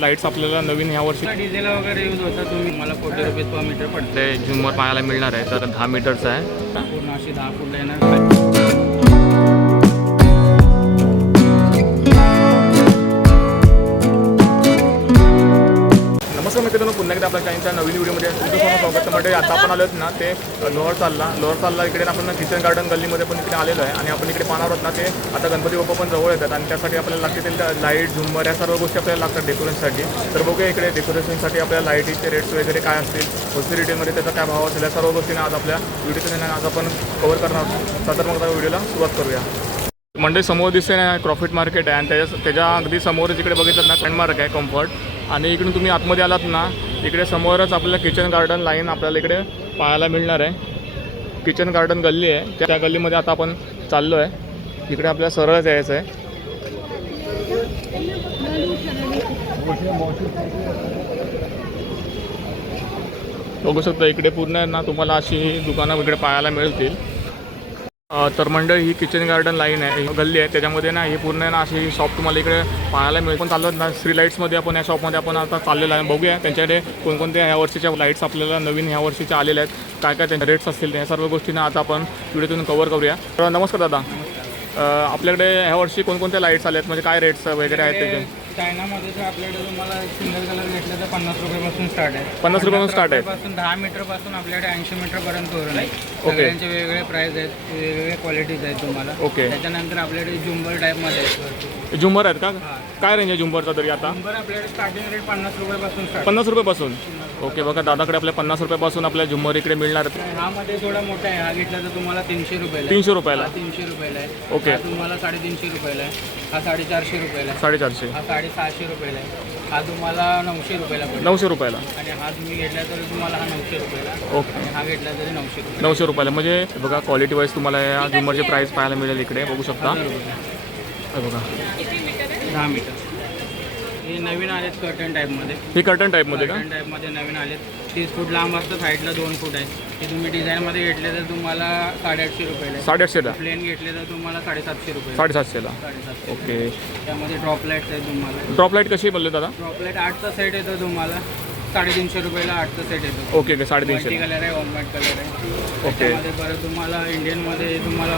Lights आपल्याला नवीन ह्या वर्षी डिझेल वगैरे यूज होता तुम्ही मला 40 रुपये पर मीटर पडते. झुमर पाहायला मिळणार आहे. तर 10 मीटरचा आहे. पूर्ण अशी 10 फूट येणार. नमस्कार मित्रांनो, पुन्हा एकदा आपल्या चॅनलच्या नवीन व्हिडिओमध्ये तुमचं सर्व स्वागत. म्हणजे आता आपण आलो ना ते लोअर चालला इकडे आपण किचन गार्डन गल्लीमध्ये पण इकडे आलेलो आहे. आणि आपण इकडे पाहणार आहोत ना ते आता गणपती बाप्पा पण जवळ येतात आणि त्यासाठी आपल्याला लागतील लाईट झुंबर या सर्व गोष्टी आपल्याला लागतात डेकोरेशनसाठी. तर बघूया इकडे डेकोरेशनसाठी आपल्याला लाईटीचे रेट्स वगैरे काय असतील, होलसेल त्याचा काय भाव असेल, या सर्व गोष्टींना आज आपल्या व्हिडिओच्या आज आपण कव्हर करणार आहोत. तर मग आता व्हिडिओला सुरुवात करूया. मंडई समोर दिसते ना प्रॉफिट मार्केट आहे आणि त्याच्या अगदी समोरच इकडे बघितलं ना लँडमार्क आहे कम्फर्ट. आणि इकडून तुम्ही आतमध्ये आलात ना इकडे समोरच आपल्याला किचन गार्डन लाईन आपल्याला इकडे पाहायला मिळणार आहे. किचन गार्डन गल्ली आहे, त्या गल्लीमध्ये आता आपण चाललो आहे. इकडे आपल्याला सरळच यायचं आहे. बघू शकता इकडे पूर्ण ना तुम्हाला अशी दुकानं इकडे पाहायला मिळतील. तर मंडळ ही किचन गार्डन लाईन आहे, गल्ली आहे, त्याच्यामध्ये ना ही पूर्ण ना अशी शॉप तुम्हाला इकडे पाहायला मिळेल. पण चालत ना श्री लाईट्समध्ये आपण या शॉपमध्ये आपण आता चाललेलं आहे. बघूया त्यांच्याकडे कोणकोणत्या ह्या वर्षीच्या लाईट्स आपल्याला नवीन ह्या वर्षीच्या आलेल्या आहेत, काय काय त्यांचे रेट्स असतील, या सर्व गोष्टींना आता आपण व्हिडिओतून कव्हर करूया. तर नमस्कार दादा, आपल्याकडे ह्या वर्षी कोणकोणत्या लाईट्स आल्या आहेत, म्हणजे काय रेट्स वगैरे आहेत त्याचे? चायनामध्ये तर आपल्याकडे तुम्हाला सिंगल कलर घेतलं तर 50 रुपयापासून स्टार्ट आहे. 50 रुपयापासून स्टार्ट आहे. 10 मीटरपासून आपल्याकडे 80 मीटरपर्यंत तोरण आहे. सगळ्यांचे वेगवेगळे प्राईस आहेत, वेगवेगळे क्वालिटीज आहेत तुम्हाला. ओके. त्याच्यानंतर आपल्याकडे झुंबर टाईपमध्ये आहेत. झुंबर आहेत का? काय रेंज आहे झुंबरचा तरी आता? झुंबर आपल्याकडे स्टार्टिंग रेट 50 रुपयापासून स्टार्ट. 50 रुपयापासून? ओके. बघा दादाकडे आपल्या 50 रुपयापासून आपल्या झुंबर इकडे मिळणार आहेत. ह्यामध्ये थोडा मोठा आहे, हा घेतला तर तुम्हाला 300 रुपयाला. 300 रुपयाला? 300 रुपयाला आहे. ओके. हा तुम्हाला 350 रुपयाला आहे. हा 450 रुपयाला आहे. 450. हा 650 रुपयाला आहे. हा तुम्हाला 900 रुपयाला पडेल. 900 रुपयाला? आणि हा तुम्ही घेतला तर तुम्हाला हा 900 रुपयाला. ओके. आणि हा घेतला तरी 900 रुपये. 900 रुपयाला. म्हणजे बघा क्वालिटी वाईज तुम्हाला या झुमरचे प्राईस पाहायला मिळेल इकडे, बघू शकता. बघा 10 मीटर. हे नवीन आलेत कर्टन टाईपमध्ये. हे कर्टन टाईपमध्ये का? कर्टन टाईपमध्ये नवीन आलेत. 30 फूट लांब असतं, साईडला 2 फूट आहे. हे तुम्ही डिझाईनमध्ये घेतले तर तुम्हाला 850 रुपयाला आहे. 850ला? प्लेन घेतले तर तुम्हाला 750 रुपये. 750ला? 750. ओके. त्यामध्ये ड्रॉप लाईट्स आहेत तुम्हाला. ड्रॉप लाईट कशी बोलले दादा? ड्रॉप लाईट 8चा सेट येतो तुम्हाला 350 रुपयाला. 8चा सेट येतो. Okay okay. 350. कलर आहे, ऑन व्हाईट कलर आहे. ओके. त्यामध्ये परत तुम्हाला इंडियनमध्ये तुम्हाला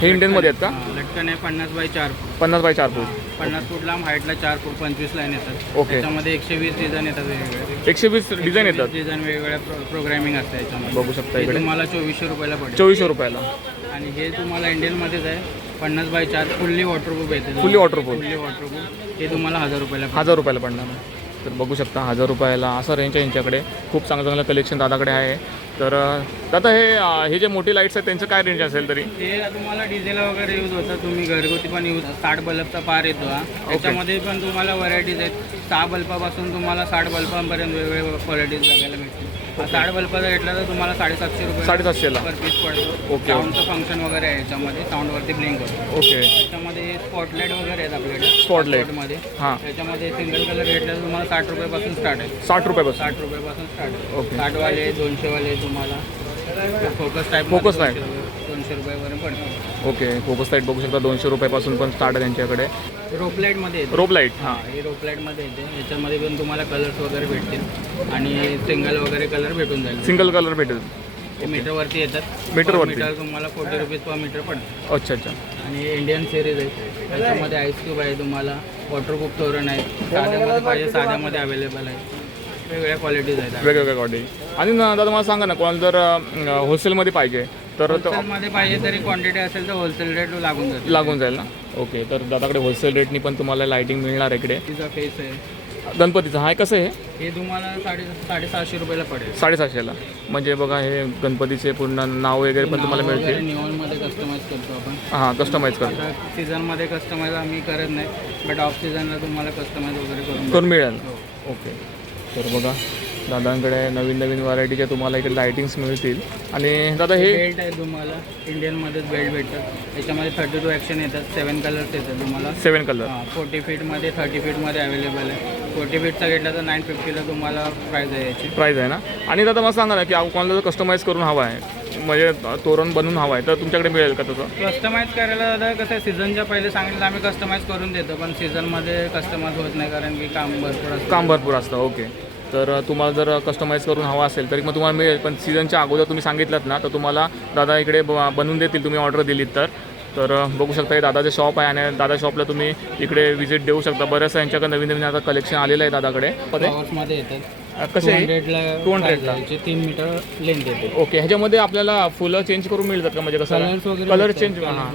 हे इंडियनमध्ये आहेत का? लटकन आहे 50 बाय 4 फूट. 50 बाय 4 फूट. 50 फूट लांब, हाईटला 4 फूट 25 लाईन येतात. ओके. त्याच्यामध्ये 120 डिझाईन येतात वेगवेगळे. 120 डिझाईन येतात? डिझाईन वेगवेगळ्या प्रोग्रामिंग असते याच्यामध्ये. बघू शकता हे इकडे तुम्हाला 2400 रुपयाला पडेल. 2400 रुपयाला. आणि हे तुम्हाला इंडियनमध्येच आहे 50 बाय 4 फुल्ली वॉटरप्रूफ येते. Fully waterproof? Fully waterproof. हे तुम्हाला 1000 रुपयाला पडेल. 1000 रुपयाला पडणार. तर बघू शकता 1000 रुपयाला असं रेंज आहे यांच्याकडे. खूप चांगलं कलेक्शन दादाकडे आहे. तर दादा हे जे मोठी लाईट्स आहेत त्यांचं काय रेंज असेल तरी? ते तुम्हाला डिझेल वगैरे यूज होतं, तुम्ही घरगुती पण यूज 60 बल्बचा पार येतो हा. त्याच्यामध्ये पण तुम्हाला व्हरायटीज आहेत. 6 बल्बापासून तुम्हाला 60 बल्बांपर्यंत वेगवेगळे क्वालिटीज बघायला मिळतील. 60 बल्बाचा घेतला तर तुम्हाला 750 रुपये 750ला पर पीस पडतो. ओके. साऊंडचं फंक्शन वगैरे आहे याच्यामध्ये, साऊंडवरती ब्लिंक होतो. ओके. त्याच्यामध्ये स्पॉटलाईट वगैरे आहेत आपल्याकडे. स्पॉटलाईटमध्ये हां. त्याच्यामध्ये सिंगल कलर घेतला तर तुम्हाला 60 रुपयापासून स्टार्ट आहे. 60 रुपयापासून? 60 रुपयापासून स्टार्ट आहे. ओके. 60 वाले 200 वाले तुम्हाला फोकस टाईप. फोकस लाईट 200 रुपयापर्यंत पडतो. ओके. फोकस लाईट बघू शकता 200 रुपयापासून पण स्टार्ट आहे त्यांच्याकडे. रोप लाईटमध्ये येते. रोप लाईट? हां. हे रोप लाईटमध्ये येते. याच्यामध्ये पण तुम्हाला कलर्स वगैरे भेटतील आणि सिंगल वगैरे कलर भेटून जाईल. सिंगल कलर भेटेल? ते मीटरवरती येतात. मीटरवरती? मीटर तुम्हाला 40 रुपीज पर मीटर पडतं. अच्छा अच्छा. आणि इंडियन सिरीज आहे, त्याच्यामध्ये आईस क्यूब आहे, तुम्हाला वॉटरप्रूफ तोरण आहे. साध्यामध्ये पाहिजे साध्यामध्ये अवेलेबल आहे. वेगवेगळ्या क्वालिटीज आहेत. वेगवेगळ्या क्वालिटी. आणि दादा मला सांगा ना कोणाला जर होलसेलमध्ये पाहिजे तर होलसेलमध्ये पाहिजे तरी क्वांटिटी असेल तर होलसेल रेट लागून जाईल ना? ओके. तर दादाकडे होलसेल रेटनी पण तुम्हाला लाईटिंग मिळणार इकडे. तिचा फेस आहे गणपतीचा हा कसं आहे? हे तुम्हाला 750 रुपयाला पडेल. 750ला? म्हणजे बघा हे गणपतीचे पूर्ण नाव वगैरे पण तुम्हाला मिळतील. निऑनमध्ये कस्टमाइज करतो आपण. हां, कस्टमाइज करतो. सीझनमध्ये कस्टमाइज आम्ही करत नाही, बट ऑफ सीझनला तुम्हाला कस्टमाइज वगैरे करून मिळेल. ओके. तर बघा दादांकडे नवीन नवीन व्हरायटीच्या तुम्हाला इकडे लाईटिंग्स मिळतील. आणि दादा हे बेल्ट आहे तुम्हाला इंडियनमध्येच बेल्ट भेटतात. त्याच्यामध्ये 32 ॲक्शन येतात. 7 कलर्स येतात तुम्हाला. 7 कलर? 40 फीटमध्ये 30 फीटमध्ये अवेलेबल आहे. 40 फीटचा घेतला तर 950ला तुम्हाला प्राईज आहे याची. प्राईज आहे ना? आणि दादा मला सांगा ना की कोणाला जर कस्टमाइज करून हवा आहे म्हणजे तोरण बनवून हवं आहे तर तुमच्याकडे मिळेल का तसं? कस्टमाइज करायला दादा कसं आहे, सीझनच्या पहिले सांगितलं आम्ही कस्टमाइज करून देतो, पण सीझनमध्ये कस्टमाइज होत नाही कारण की काम भरपूर असतं. काम भरपूर असतं. ओके. तर तुम्हाला जर कस्टमाइज करून हवा असेल तरी मग तुम्हाला मिळेल, पण सीझनच्या अगोदर तुम्ही सांगितलं ना तर तुम्हाला दादा इकडे बनवून देतील तुम्ही ऑर्डर दिलीत तर बघू शकता हे दादाचं शॉप आहे आणि दादा शॉपला तुम्ही इकडे व्हिजिट देऊ शकता. बऱ्याचशा यांच्याकडे नवीन नवीन आता कलेक्शन आलेलं आहे दादाकडे. फ्लॉवर्समध्ये येतात कसे 200 ला 3 मीटर लेंथ येते. ओके. ह्याच्यामध्ये आपल्याला फुलं चेंज करून मिळतात का म्हणजे कसं कलर्स वगैरे कलर चेंज? हां,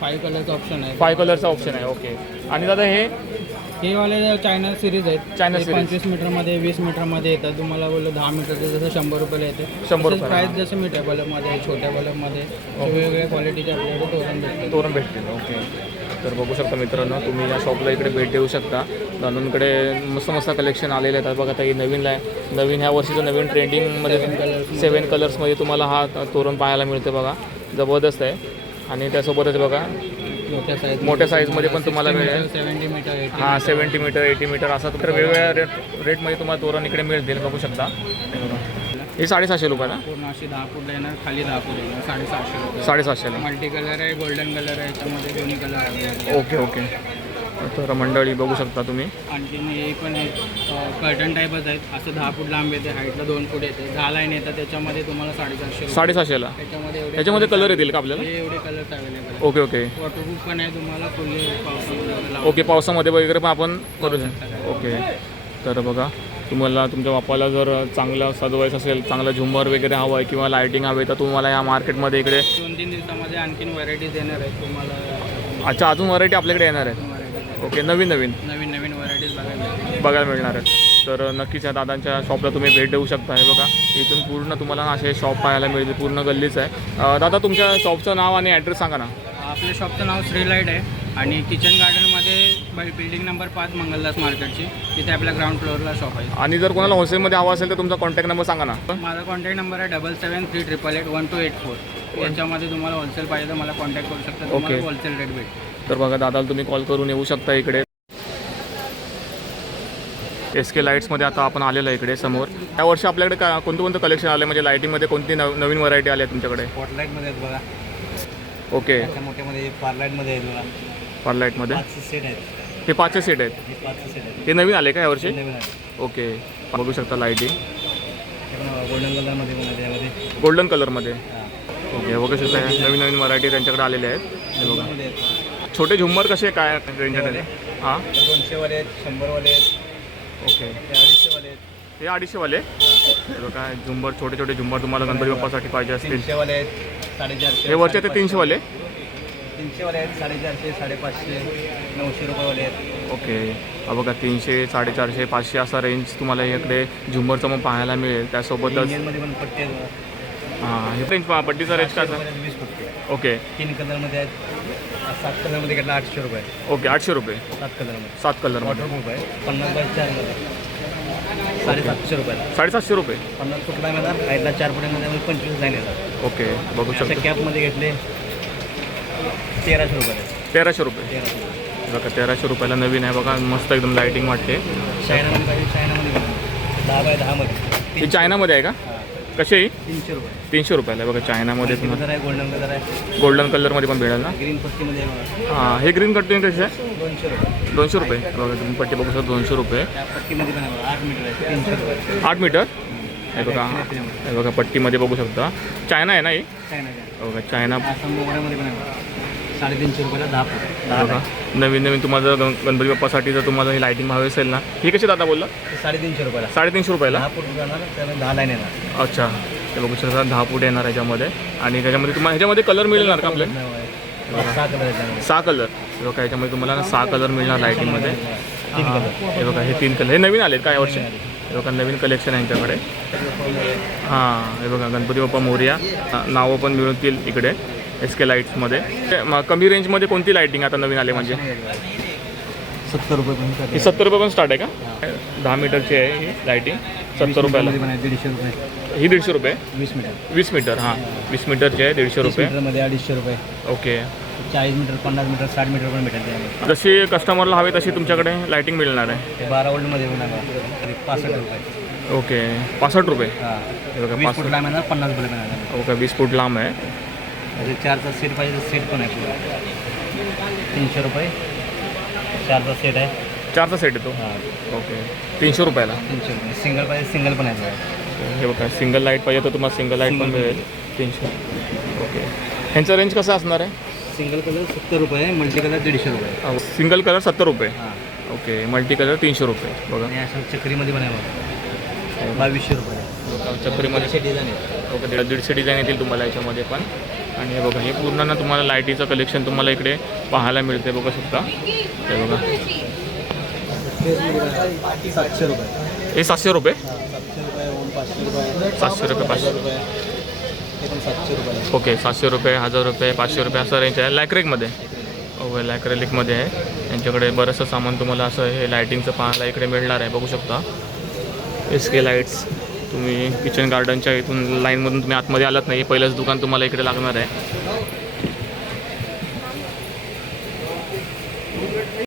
5 कलरचा ऑप्शन आहे. 5 कलरचा ऑप्शन आहे. ओके. आणि दादा हे वाले चायना सिरीज आहेत. चायना हे सिरीज 25 मीटरमध्ये 20 मीटरमध्ये येतात. तुम्हाला बोललो 10 मीटरचे जसं 100 रुपयाला येते. 100 रुपये. प्राईस जसे मीटर बल्बमध्ये छोट्या बल्बमध्ये वेगवेगळ्या क्वालिटीचे आपल्याकडे तोरण भेटतील. ओके. तर बघू शकता मित्रांनो तुम्ही या शॉपला इकडे भेट देऊ शकता. दादांकडे मस्त मस्त कलेक्शन आलेले आहेत. बघा आता हे नवीन ह्या वर्षीचं नवीन ट्रेंडिंगमध्ये 7 कलर्समध्ये तुम्हाला हा तोरण पाहायला मिळते. बघा जबरदस्त आहे. आणि त्यासोबतच बघा मोठ्या साईजमध्ये पण तुम्हाला मिळेल. 70 मीटर हां 70 मीटर 80 मीटर असा तर वेगवेगळ्या रेटमध्ये तुम्हाला तोरण इकडे मिळतील. बघू शकता हे 750 रुपयाला पूर्ण अशी 10 फूट येणार, खाली 10 फूट येणार, 750 रुपये. 750ला. मल्टी कलर आहे, गोल्डन कलर आहे, याच्यामध्ये दोन्ही कलर आहे. Okay okay. तर मंडळी बघू शकता तुम्ही. आणखीन हे पण कर्टन टाईपच आहेत. असं 10 फूट लांब येते, हाईटला 2 फूट येते, 10 लाईन येतात. त्याच्यामध्ये तुम्हाला 750 750ला. त्याच्यामध्ये कलर येतील का आपल्याला? एवढे कलर्स अवेलेबल आहे. Okay okay. वॉटरप्रूफ पण आहे, तुम्हाला फुल्ली पावसामध्ये ओके. पावसामध्ये वगैरे पण आपण करू शकतो. ओके. तर बघा तुम्हाला तुमच्या बापाला जर चांगलं सजवायचं असेल, चांगलं झुंबर वगैरे हवं आहे किंवा लायटिंग हवे तर तुम्हाला या मार्केटमध्ये इकडे 2-3 दिवसामध्ये आणखीन व्हरायटीज येणार आहेत तुम्हाला. अच्छा अजून व्हरायटी आपल्याकडे येणार आहे. ओके. नवीन व्हरायटीज बघायला मिळणार आहेत. तर नक्कीच या दादांच्या शॉपला तुम्ही भेट देऊ शकता. हे बघा इथून पूर्ण तुम्हाला असे शॉप पाहायला मिळतील. पूर्ण गल्लीच आहे. दादा तुमच्या शॉपचं नाव आणि ॲड्रेस सांगा ना. आपल्या शॉपचं नाव श्रीलाईट आहे आणि किचन गार्डनमध्ये बिल्डिंग नंबर 5 मंगलदास मार्केटची, तिथे आपल्या ग्राउंड फ्लोअरला शॉप आहे. आणि जर कोणाला होलसेलमध्ये हवा असेल तर तुमचा कॉन्टॅक्ट नंबर सांगा ना. माझा कॉन्टॅक्ट नंबर आहे 7738881284. याच्यामध्ये तुम्हाला होलसेल पाहिजे तर मला कॉन्टॅक्ट करू शकता. तुम्हाला होलसेल रेट भेटेल. तर बघा दादाला तुम्ही कॉल करून येऊ शकता इकडे. SK लाईट्समध्ये आता आपण आलेलो आहे इकडे समोर. या वर्षी आपल्याकडे कोणतं कलेक्शन आलं म्हणजे लाईटिंगमध्ये कोणती नवीन व्हरायटी आली आहे तुमच्याकडे? स्पॉटलाईटमध्ये आहेत बघा. ओके. मोठ्यामध्ये पारलाईटमध्ये आहेत बघा. पारलाईटमध्ये 5 सेट आहेत. हे 5चे सेट आहेत. हे 5 सेट आहेत. हे नवीन आले का यावर्षी? नवीन आहे. ओके. बघू शकता लाईटिंग गोल्डन कलरमध्ये पण आहे त्यामध्ये. गोल्डन कलरमध्ये. हां. ओके. बघू शकता नवीन नवीन व्हरायटी त्यांच्याकडे आलेल्या आहेत. हे बघा मध्ये आहेत. छोटे झुंबर कसे काय रेंजमध्ये? हां 200 वाले आहेत, 100 वाले आहेत, ओके. हे 250 वाले आहेत, हे 250 वाले. हे बघा झुंबर छोटे छोटे झुंबर तुम्हाला गणपती बाप्पासाठी पाहिजे असतील. 300 वाले आहेत, 450. हे वरचे ते 300 वाले. 300 वाले आहेत, 450, 550, 900 रुपये वाले आहेत. ओके. हा बघा 300, 450, 500 असा रेंज तुम्हाला इकडे झुंबरचं मग पाहायला मिळेल. त्यासोबतच इंडियनमध्ये पण पट्टे आहेत बघा. हां हे रेंज पट्टीचा रेंज काय? 20 पट्टे. ओके 3 कलरमध्ये आहेत. 7 कलरमध्ये घेतला 800 रुपये. ओके. 800 रुपये 7 कलरमध्ये. 7 कलरमध्ये. वॉटरप्रूफ आहे. 50/4 मध्ये 750 रुपयाला. 750 रुपये. 50 तुकडा मिळणार. साईडला 4 फुटामध्ये 25 लाईन येतात. ओके. बघू अशा शकता कॅपमध्ये घेतले 1300 रुपये. 1300 रुपये. 1300 रुपये. बघा 1300 रुपयाला नवीन आहे. बघा मस्त एकदम लाईटिंग वाटते. चायनामध्ये पाहिजे, चायनामध्ये घेणार 10/10 मध्ये. ही चायनामध्ये आहे का? कशी आहे? 300 रुपये. 300 रुपयाला आहे. बघा चायनामध्ये तुम्हाला कलर आहे, गोल्डन कलर आहे, गोल्डन कलरमध्ये पण भेटेल ना. ग्रीन पट्टीमध्ये आहे बघा. हां हे ग्रीन कटिंग कशी आहे? 200 रुपये. 200 रुपये. बघा ग्रीन पट्टी बघू शकता 200 रुपये. त्या पट्टीमध्ये पण आहे बघा. 8 मीटर आहे, 300 रुपये. 8 मीटर. हे बघा हे बघा पट्टीमध्ये बघू शकता. चायना आहे ना ही? चायनाच्या बघा चायना. आसाम मोगऱ्यामध्ये पण आहे बघा. 350 रुपयाला 10 फूट. बघा नवीन नवीन तुम्हाला जर गणपती बाप्पासाठी जर तुम्हाला ही लाईटिंग हवी असेल ना. ही कशी दादा बोलला? 350 रुपयाला. 350 रुपयाला. 10 फूट जाणार, त्यामध्ये 10 लाईन येणार. अच्छा. ते बघू शकता 10 फूट येणार ह्याच्यामध्ये. आणि त्याच्यामध्ये तुम्हाला ह्याच्यामध्ये कलर मिळणार का आपल्याला? 6 कलर आहेत त्यामध्ये. 6 कलर. हे बघा ह्याच्यामध्ये तुम्हाला ना 6 कलर मिळणार लाईटिंगमध्ये. 3 कलर. हे बघा हे 3 कलर हे नवीन आलेत का यावर्षी? हे बघा नवीन कलेक्शन आहे यांच्याकडे. हां हे बघा गणपती बाप्पा मोरया नावं पण मिळतील इकडे SK लाईट्समध्ये. कमी रेंजमध्ये कोणती लाईटिंग आता नवीन आले म्हणजे? 70 रुपये पण. ही 70 रुपये पण स्टार्ट आहे का? 10 मीटरची आहे ही लाईटिंग 70 रुपयाला. 150 रुपये. ही 150 रुपये. 20 मीटर. 20 मीटर. हां 20 मीटरची आहे 150 रुपये. मीटरमध्ये 250 रुपये. ओके. 40 मीटर, 50 मीटर, 60 मीटर पण भेटेल त्यामध्ये. जशी कस्टमरला हवी तशी तुमच्याकडे लाईटिंग मिळणार आहे. ते 12 वोल्टमध्ये पण आहे बघा. 65 रुपये. ओके 65 रुपये. हां हे बघा 20 फूट लांब येणार 50 बल्ब येणार. ओके 20 फूट लांब आहे. त्याचे 4चा सेट पाहिजे तर सेट पण आहे पूर्ण 300 रुपये. 4चा सेट आहे. 4चा सेट येतो. हां ओके 300 रुपयाला. 300 रुपये. सिंगल पाहिजे सिंगल पण आहे. हे बघा सिंगल लाईट पाहिजे तर तुम्हाला सिंगल लाईट पण मिळेल 300. ओके ह्यांचं रेंज कसं असणार आहे? सिंगल कलर 70 रुपये आहे. मल्टी कलर 150 रुपये. सिंगल कलर 70 रुपये. हां ओके मल्टी कलर 300 रुपये. बघा आणि असं चक्रीमध्ये पण आहे बघा 2200 रुपये. चक्रीमध्ये असे डिझाईन आहेत. ओके 150 डिझाईन येतील तुम्हाला याच्यामध्ये पण. आणि हे बघा हे पूर्ण ना तुम्हाला लाईटीचं कलेक्शन तुम्हाला इकडे पाहायला मिळते बघू शकता. हे बघा 700 रुपये. हे 700 रुपये. 700 रुपये 500 रुपये 700 रुपये 500 रुपये. हे पण 700 रुपये. ओके 700 रुपये 1000 रुपये 500 रुपये असं रेंज आहे लॅक्रेकमध्ये. ओके लॅक्रेलिकमध्ये आहे. यांच्याकडे बरंचसं सामान तुम्हाला असं हे लायटिंगचं पाहायला इकडे मिळणार आहे बघू शकता. SK lights. तुम्ही किचन गार्डनच्या इथून लाईनमधून तुम्ही आतमध्ये आलात नाही पहिलंच दुकान तुम्हाला इकडे लागणार आहे.